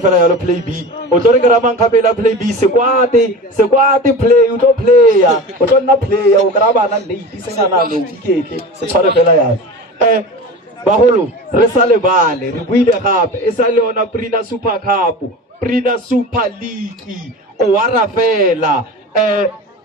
Fela yalo play B o tlo re grabang khapela play B sekwate play o tlo playa o tlo nna playa o graba na late sengana lo ikeke se tshware fela yalo baholo re sa lebale re buile gape e sa le ona Prina Super Cup Prina Super League o wara fela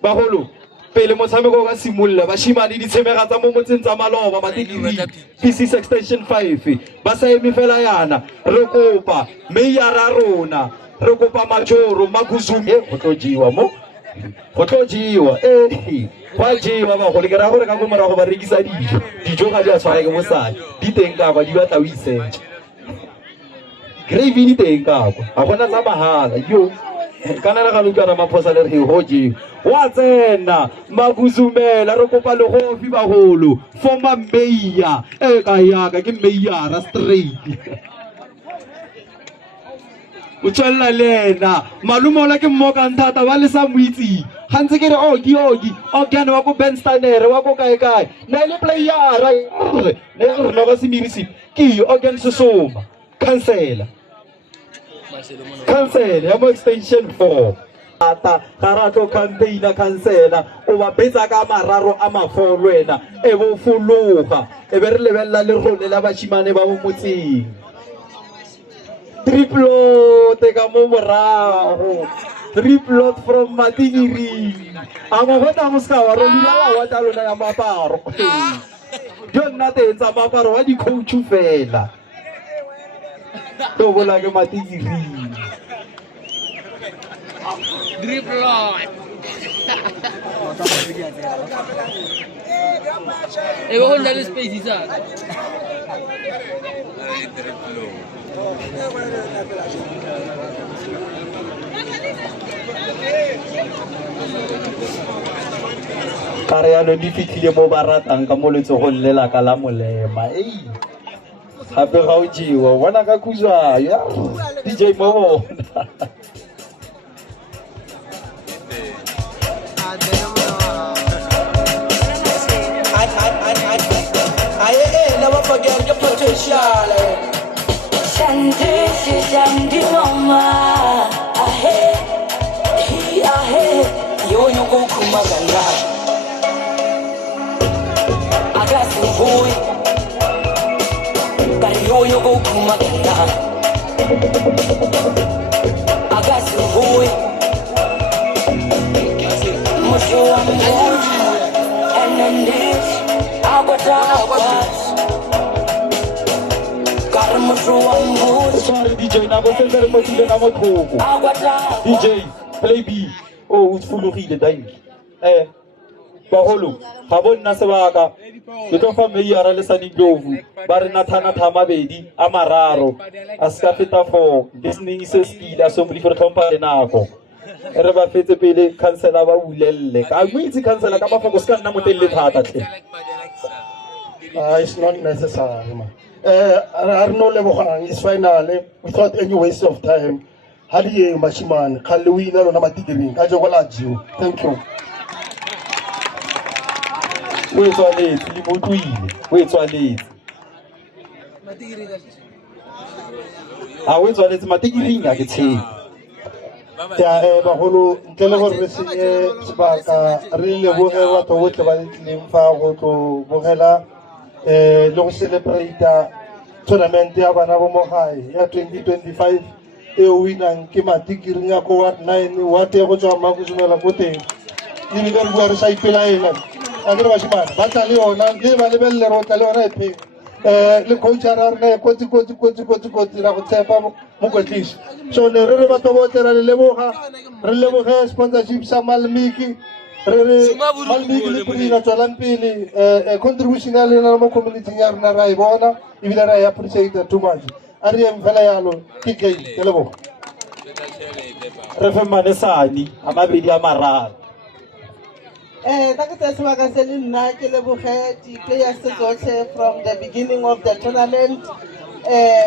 baholo pele motshameko ka simolla ba shimane di tshemega tsa mo motseng tsa maloba matikiri PC extension 5 ba sa emi fela yana re kopa meya ra rona re kopa majoro makuzume go tlojiwa mo go tlojiwa ba jiwa ba go le kera gore ka go morago ba rekisa dijo ga di a tshwara ke mosadi di teng ka ba di batla o isetsa gravy di teng ka go a gona tsa mahala yo kana la galo kana maphosa le re hoji wa tsena makuzumela re kopa le go fi bagolo former mayor ka yaka ke mayor straight o tswela lena malumola ke mmoka nthata ba le sa moitsi gantse ke re ogi ogane wa go Benstanere wa go kae na le player ne re no ga se mirisi ke ogane sesoma cancela ya mo extension 4 ata garato campaigner cancela o ba betsa ka mararo a mafolo wena e bo fologa e be re lebella le rone la bashimane ba mo motseng triple te ka mo morago triple from Matigiri amo bota mo ska wa re dila wa talona ya maparo yo nna te tsa maparo wa di coach fela to bola ke Matigiri triple e go nna le space isa kare ya no di fitlhile mo baratang ka mo letsogong le la ka la molema gape ga o jiwa bona ka khuzwa ya DJ mo forget your potential. Shandy, mama. Ahe, yo go kumaganda. I got some boy, but yo go kumaganda. I got some boy, musho and then this, I got sorry DJ na go sendere mo tile na mo thoko DJ play B o utfulugile danki baholo ga bonna sebaka ke tlo fa meyara le sani dovu ba re na thana thama bedi a mararo a ska feta 4 Disney se skila so mli for tlhompa le nako re ba fetse pele cancela ba ulelle ka moitsi cancela ka mafoko ska nna motelle thata tle it's not necessary man Arno Lebogang is finally without any waste of time. Hadiye Mashiman, Kalwina no Matigiri, Kajawalajiu. Thank you. Wait on it, Limutui. Wait on it. I wait on it, Matigiri, I can see. Baholo, Television, Spaka, really, what Limfa, to Bohela. Long celebrate tournament ya bana bo mohai ya 2025 e winang ke Matigiri nya ko wat 9 wa te go tswa makuzumela go teng e be re bua re sa ipelaela a re ba shimana ba tla le ona le ba lebelle ro tla le ona e le coach ara re kotsi ra go tsepa mo kwetlisi so ne re ba tobotela le leboga sponsorship sa Malmiki Malmiki le Prina tswalampele contribution ya lena mo community ya rena ra e bona e bile ra appreciate too much a re mfela yalo ke ke lebo re fe manesani a mabedi a mararo players from the beginning of the tournament.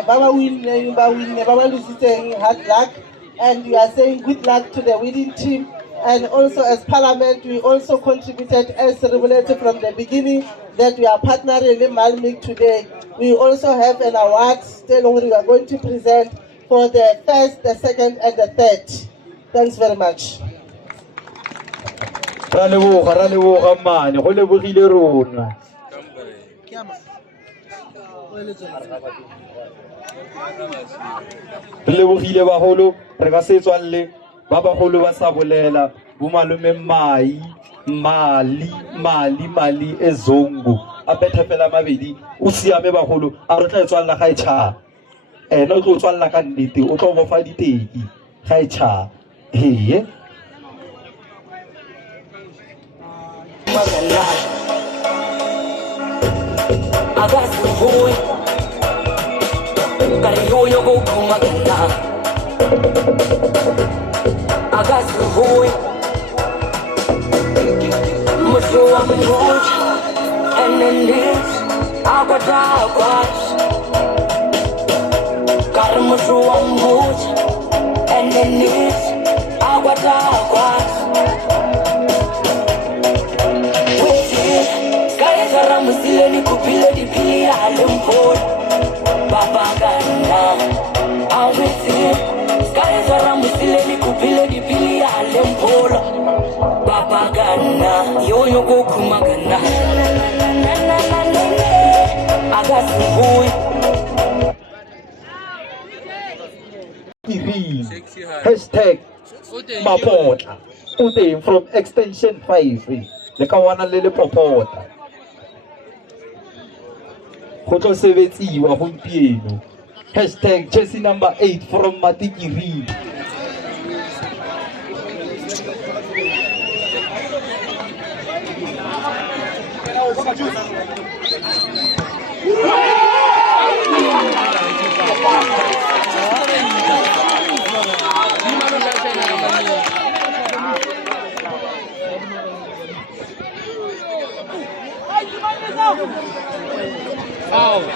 Baba winning, Baba losing, hard luck. And we are saying good luck to the winning team. And also as Parliament, we also contributed as regulated from the beginning that we are partnering in Malmik today. We also have an award still we are going to present for the first, the second, and the third. Thanks very much. Lebogile baholo re ka se tswalle ba baholo ba sa bolela bo malume mali ezongo a betha fela mabedi o siame baholo a re tla tswalla ga itšha ena o tlo tswalla ka nnete o tlo bofa diteki ga itšha heye Yo go come again. I got some boy. Much you want me good. And then this, I got dark watch. Got a much you want good. And then this, I got dark watch. With it, sky is around me still any kupile di pili alimpol. Baba Gana, I'm with you. Sky is around me, still any kupile di pili alempola. Baba Gana, yo go kumagana. I got some boy. Hashtag Mapota. Today from extension 5. Le kawana le popota. Go sebetsiwa gompieno. Hashtag jersey number 8 from Matikiri.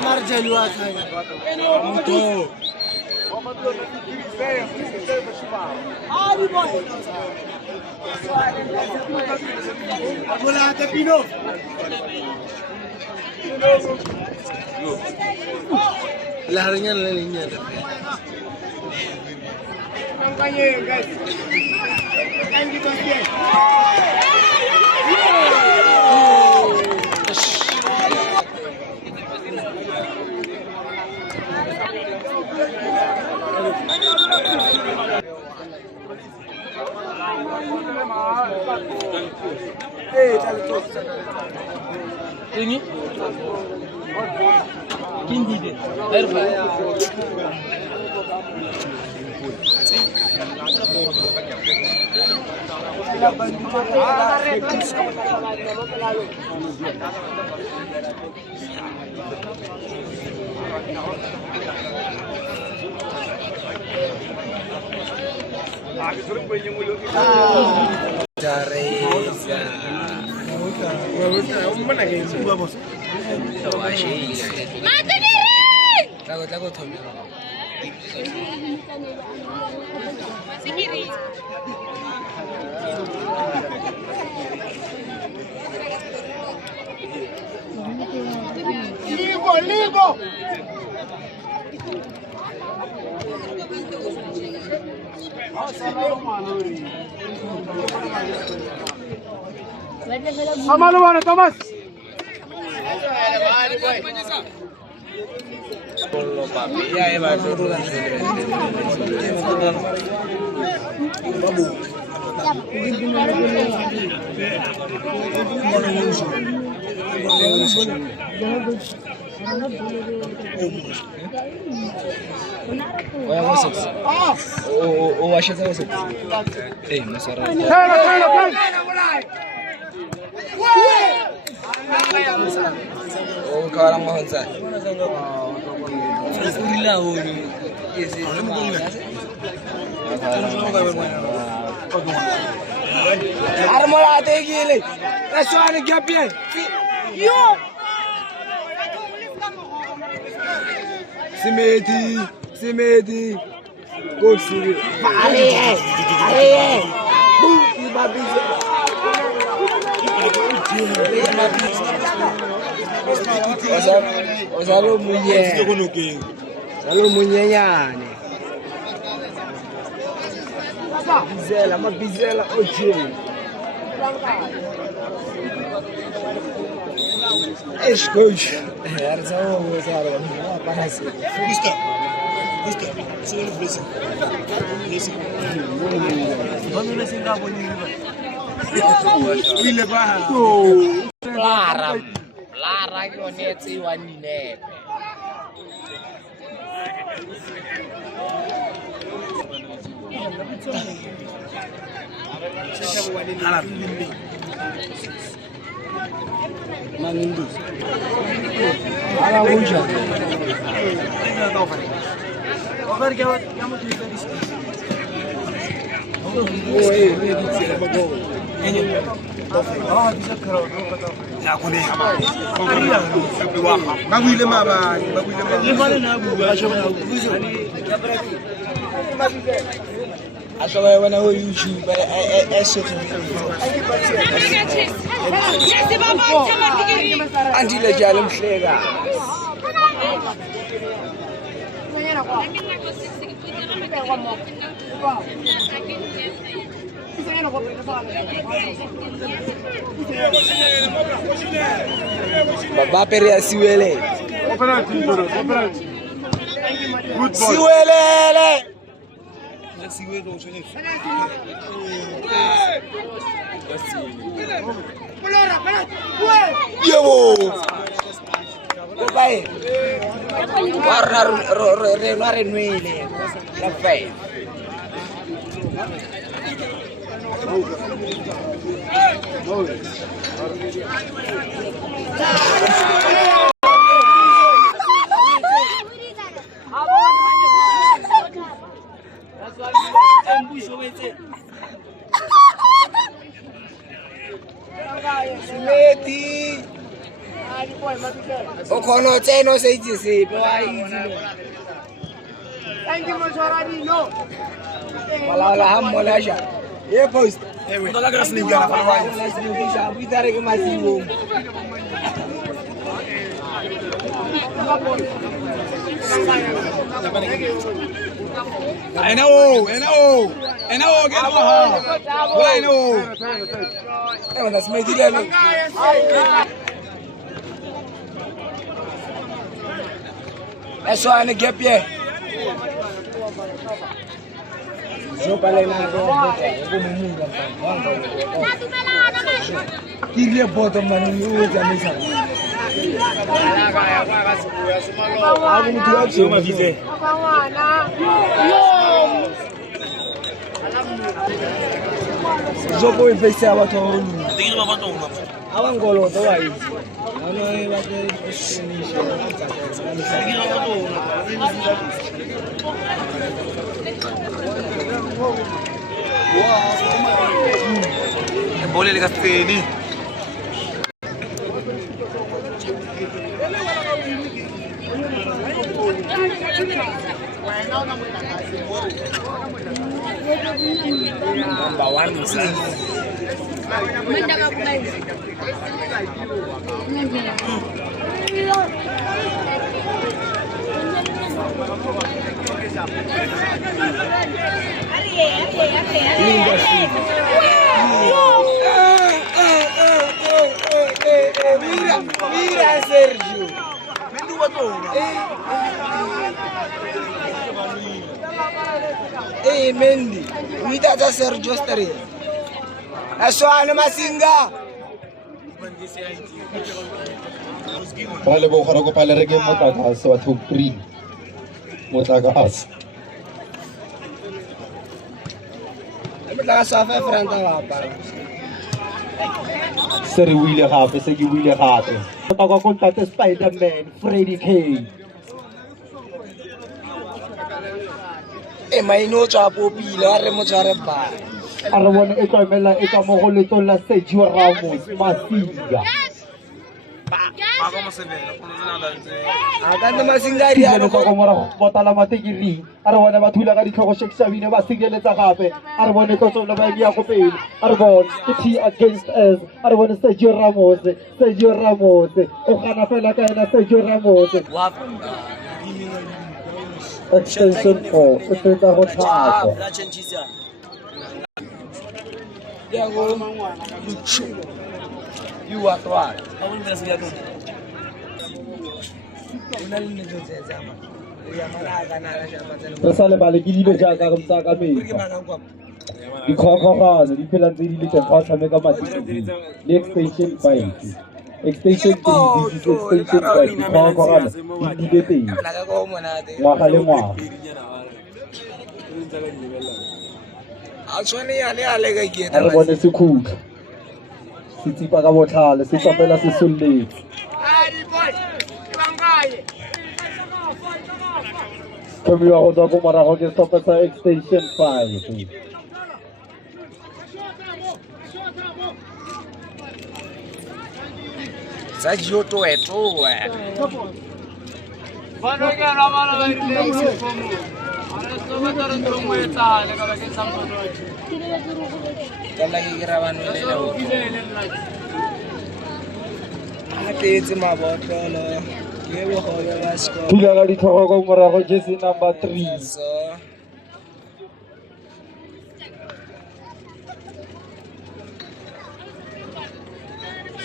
Marcel was larinya la linya da campagne guys thank you ini kindi de Ligo! Amalo mana Thomas. Babu. Oh, acha que você. Ei, mas era. Oh, cara, mohon sa. Alhamdulillah, ini. Yes, Armola tegile. That's why the gap here. Yo. Simedi. Go see. Allez. Boum, Ozalo munyenyane. Bizela oje. Eish coach. Ozalo parece. Vista. Segunda presa. Vamos nesse cabo ali. Ile ba. Lara yonetse iwanile. Mangindu. Ala unja. Over क्या मुझे Baba Perea Siwele. Siwele. Yo. Bye. Guarda Renuele. La fe. O kono tseno se itse sepe wa itse. Thank you Moshwarani no. Wala hammola sha. Ye post. Ndo la gra slim gara fa wa. Slim sha bu tare ke masiwo. Eno, get over her. Why no? Oh, that's me dilelo. Eso ane gap ye. Yo pale na go go mumunga panga. Kile bottom man ni uza misa. Aku mtu action mavize. Jogo ipese abantu onu. Abangolo to wa yizi. Ano ebate kusinisha. Bole le Castelli. Mira Sergio. Mendy. Mira Sergio Stare. Aswana Masinga. Pale bo khara ko pale rege motagas wa thupri. Motagas. Mela sa fa franta wa pa. Seri wile gape se ke wile gape. Ka kwa kontate Spider-Man Freddy K. Maino tswa popile wa re mo tshware ba. a re bone e tloemela e ka mo go letong la Sergio Ramos Masinga le go morago botala matekiri a re bone ba thula ka ditlhogo Shekshabine ba singeletsa gape a re bone tlotsolo ba ya go pele a re bone ke T against S a re bone Sergio Ramos o gana fela ka ena Sergio Ramos extension 4 e fetsa go tlhaka You are right. re sa lebale ke dilo jaaka re mtsa ka meka dikgokgogano di phela ntse di le teng ga o tshameka matiki le extension 5 extension 3 this is extension 5 dikgokgogano di le teng ngwaga le ngwaga a re bone sekhutlo se tsipa ka botlhale se tswa fela se solletse tlhomiwa go tswa ko morago ke setlhopha sa extension 5 sa jiotoetoe atetse mabotlolo ke bogole ba sekolo thula ka ditlhogo ko morago jersey number 3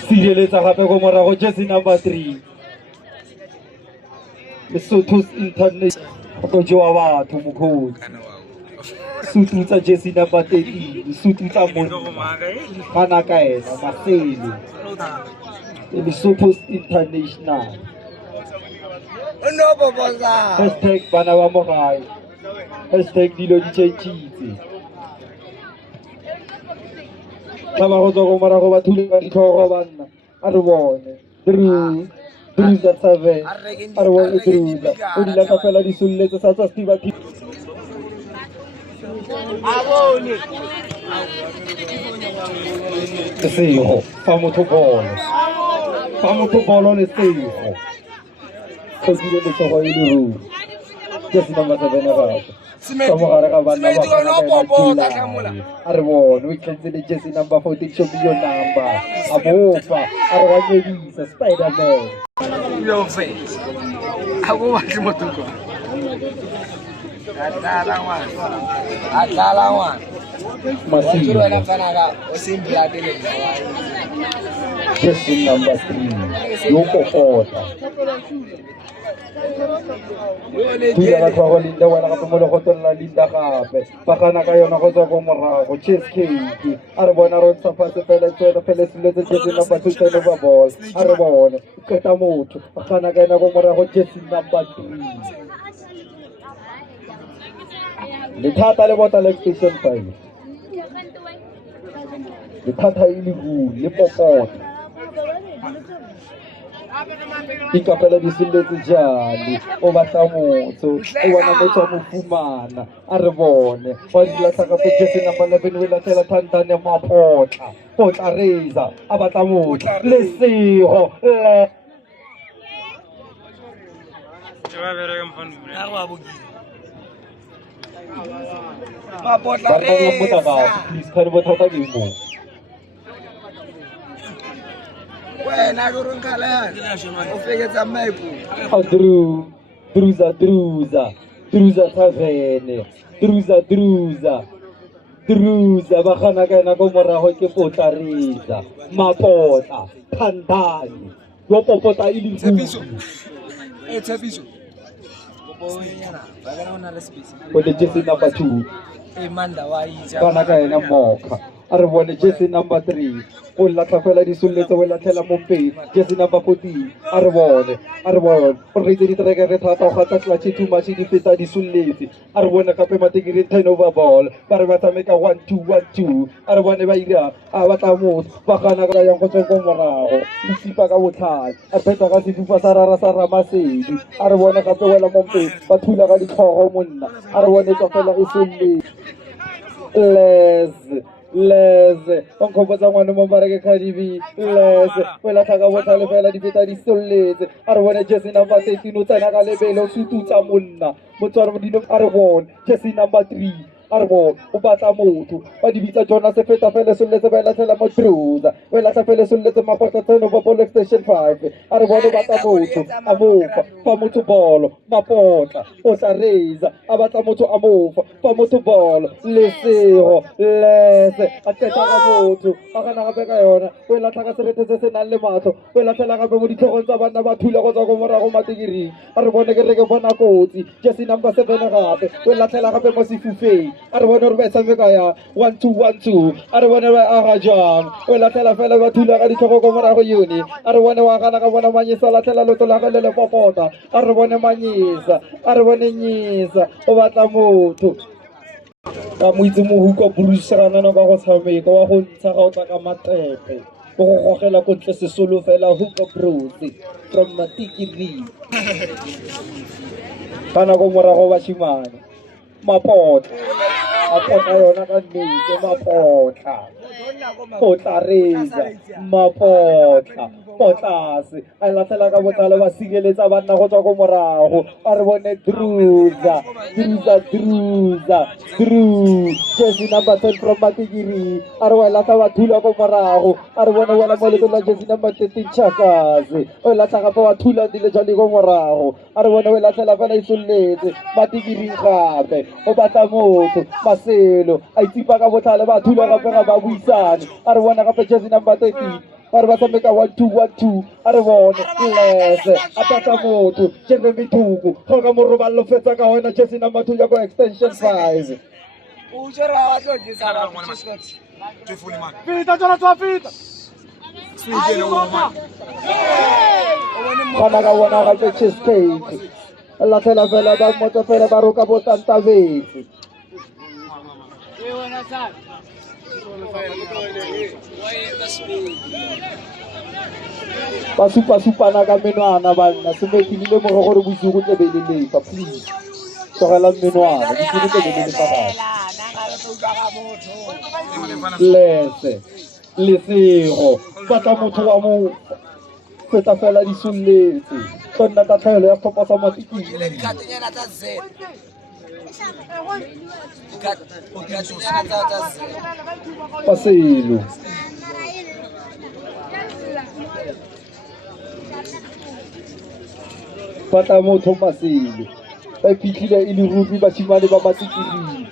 sireletsa gape ko morago jersey number 3 Lesotho's International go jewa batho mokgotsi sutu tsa jersey number 13 sutu tsa monna gana ka ena masele Lesotho's International hashtag bana ba mo gae hashtag dilo di tšhaitšitse ka ba go tswa ko morago ba thule ka ditlhogo banna a re bone Druza 7 a re bone Druza o dila ka fela di solletse sa tsa Steve Sego fa motho bolo le sego go dile le tsogo e le ruri ke se namba 7 gape ka mogare ga banna ba a re bone o itlhentse le jersey number 14 show me your number a bofa a re ba nyedisa Spider-Man your face akubahle motuko adlala ngwana Masilo wena mfana ka usimbilatele jersey number 3 yokokota Tula ka tlhogo linda wena gape mo le go tolla linda gape ba gana ka yona go tswa ko morago cheesecake a re bona ro ntsha fase fela tsena fela siletse jersey number 2 tsene ba ball a re bone keta motho ba gana ka yona go morago jersey number 3 le thata le bota le station 5 le thata ile go le popota ikapela di silletse jale o batla motho o bona motho mo fumana a re bone ba dila sa ka jersey number 11 wela tela thantane ya mapotla potla reza a batla motho le sego mapotla please khare bothata ke mo wena go ronkala yana o feketsa maipo Druza tavene Druza ba gana ka ena go morago ke potla reza mapotla thantane yo popota ile Tshepiso Tshepiso go yana ba ga ona le space o le jersey number 2 e manda wa itsa bana ka ena moka a re bone jersey number 3 o latla fela di solletse o latela mo pele jersey number 14 a re bone o re di treka re thata o gata clutch too much di feta di solletse a re bone gape matekiri turnover ball ba re ba tshameka 1-2 a re bone ba ira a batla motho ba gana ka yang go tswa go morago di sipa ka botlhale a pheta ka sedupa sa rara sa Ramasedi a re bone gape wela mo pele ba thula ka ditlhogo monna a re bone tswa fela e solletse Les, on compose à moi de mon barrage Kadibi, les, voilà Tagawata le Vela di Vita di Solese, Arwana Jessina Vate, Nutana Galebelo, Sututa Munna, Motormodino Arwon, Jessie number 3. Arbo, Ubata Mutu, Adivita Jonas Feta Fella sulle Bella Tela Matruza, Vela Sapele sulle Mapatano Popolo Station 5, Arbo Bata Mutu, Amufa, Pamutu Bolo, Mapota, Osa Reza, Abatamutu Amufa, Pamutu Bolo, Lesero, Lese, Ateta Amutu, Akana Begayona, Vela Tagasete Nalemato, Vela Telaga di Toronzabana Batula Gomora Matigiri, Arbo Negrega Bonacoti, Jessie number 7 Rabe, Vela Telaga Mosifufe. Arwana Rebesa Vegaya, 1-2-1-2, Arwana Arajam, Wella Tela Fella Batula Radiko Gomara Uni, Arwana Wakana Manisa, La Tela Lotola Popota, Arwana Manisa, Arwana Nisa, Ovatamutu. Kamuizumu Huko Brusana Nogosamico, Hunta Kamatepe, Ohela Contest Solo Fella Huko Brusi, from Matiki V. Kanagomora Hovashimani. Mapota, Mapota yona kanike, Mapota, Pota Reza, Mapota, Potasi, Alatela Kabotala Vasigeleza Vana Hotako Moraho, Arvone Druza, Jessie number 10 from Matigiri, Arwela Tavatula Moraho, Arvona Wala Molecular Jessie number 13 Chakazi, Olataka Tula di Jaligo Moraho, Arvona Wela Telavana Sulete, Matigiri Rabe. Obatamoto, Marcelo, Aitipa Kabotala Batula Rapera Babuisani, Arwana Kapachesi number 13, Arbatameka 1-2-1-2, Arvon, Les, Apatamoto, Jeremy Tugu, Hogamorovallo Fetaka, and Jesse number 2, Yago extension 5. Panagawana Cheesecake. La tela bella da moto per baruca botanta vezi. Pasu pana menoana bana, se metti le mororo buzugu te belele, pa please. Sorella menoana, buzugu te belele pa. Lesero, patamoto amu. Feta fella di sulleti, torna da te le appo passa matiki. Paselo. Patamoto paselo. E pitile il rubi bacimale ba matiki.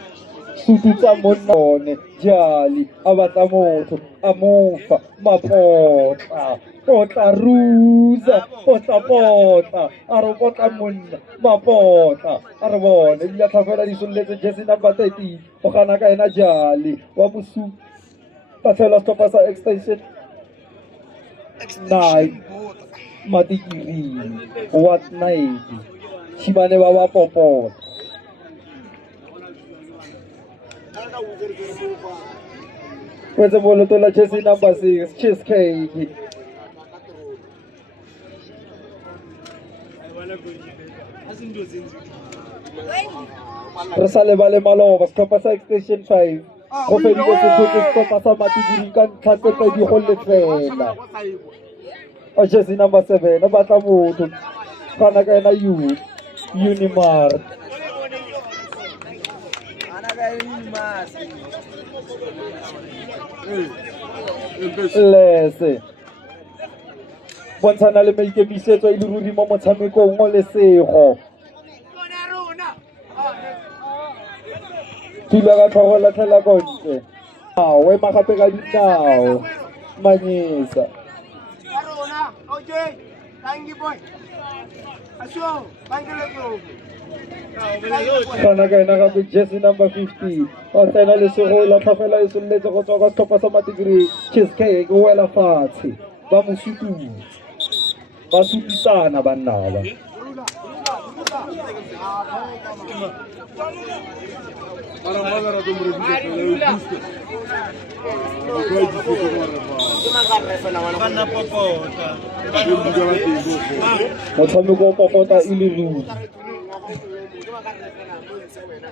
Sututa monone, Jali, Abatamoto, Amufa, Mapota, Pota Rusa, Pota, Arobota Munda, Mapota, Arbone, il Tavera di Sullete Jessina Bateti, Okanaka e Jali, Wabusu, Patella Stopasa Extension 9, Matikiri, What Night, Shimane Wawa Popo. Questa voluto la Jessie number 6, Cheesecake. Rasale Vale Malova, Scopasa Extension 5. Conferido se Scopasa Matigiri can Tato di Holle Fella. O Jessie number 7, Abatamuto, Kanagana Unimar. Lese. Bontshana le maikemisetso e le ruri mo motshamekong mo lesego. Tula ka tlhogo latlhela kontle. We magape ka dinao. Manyisa. Kana kaina ka Jessie number 50. O tsena le sego la tlhogela e soletse go tswa ka stoppa sa Matigiri. Cheesecake o wela fatshe. Ba mosutu. Ba sutisana banna ba. Motshameko o popota e le ruri.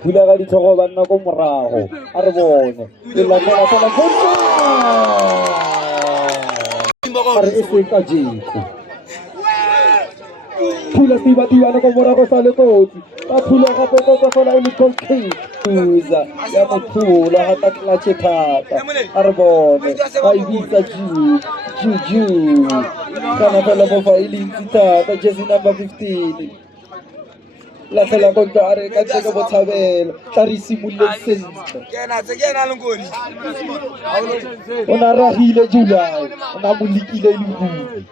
thula ga ditlhogo ba nna ko morago a re bone e latela fela a re e seng ka jeko thula tiba-tibane ko morago sa lekotsi ka thula gape ka fela e le uza ya mo thula ga ta tlatše thata a re bone ba e bitsa juju kana fela mo fa e le ntsi thata jersey number 15 latlhela kontle a re ka ntle ka botshabelo tla re simololeng sentle o na ragile July o na mo lekile e le ruri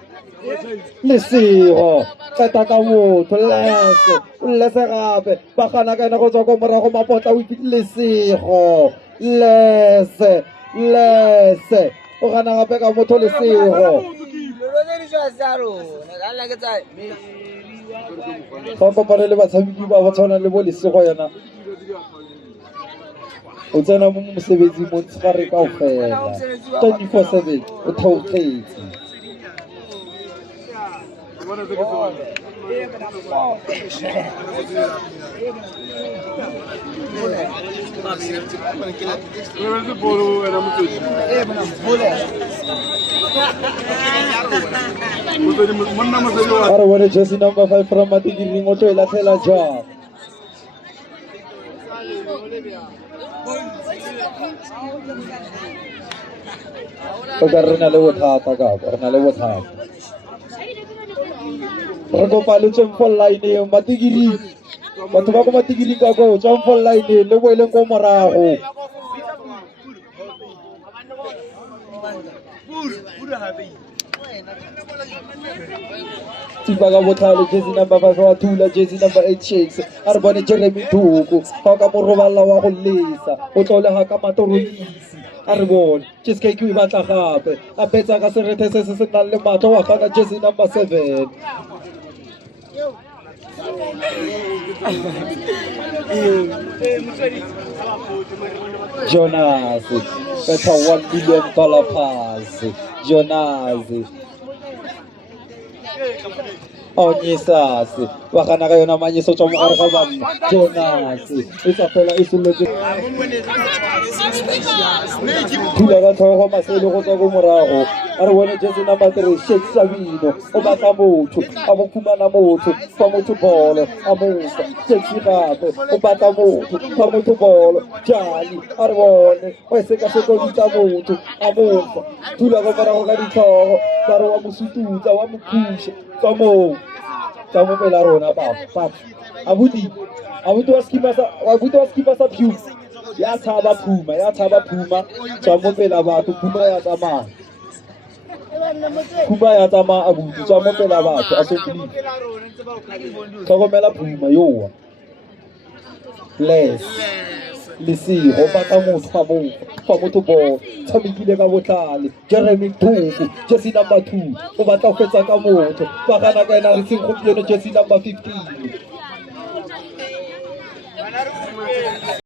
lesego tseta ka motho lese gape ba gana ka ena go tswa ko morago mapotla o ipite lesego lese o gana gape ka motho lesego fa kopane le batshameki ba ba tshwana le bo lesego yana o tsena mo mosebetsing mo ntshegare kao fela 24/7 o theotletse a re bone jersey number 5 from Matigiring o to e latlhela jang o ka re na le bothata kapa re na le bothata re kopa le tsweng for line Matigiring batho ba ko Matigiring ka ko tswang for line le boeleng ko morago tipa ka botlhale jersey number 5 wa thula jersey number 8 shakes a re bone Jeremy Thuku ga ka mo roballa wa go lesa o tlolega ka matorolisi a re bone cheesecake e batla gape a betsa ka serethe se se nang le matlo wa gana jersey number 7 Jonas betha $1 billion pass Jonas Onyesase wa gana ka yona manyeso tswa mogare ga banna Jonas e tsa fela e soletse thula ka tlhogo masele go tswa go morago a re bone jersey number 3 Shake Sabino o batla motho a bo fumana motho fa motho bolo a mofa Shake gape o batla motho fa motho bolo jali a re bone o se ka se go bitsa motho a mofa thula go morago ka ditlhogo ba re wa mosututsa wa mokhushe tsa mo pela rona ba abuti wa skipa sa Pew ya tshaba phuma tsa mo pela batho phuma ya tsamaya abuti tsa mo pela batho a sokile tlhokomela phuma yowa lesego batla motho fa motho bo tshamekile ka botlhale Jeremy Thuku jersey number 2 o batla go fetsa ka motho fa gana ka ena re seng gompieno jersey number 15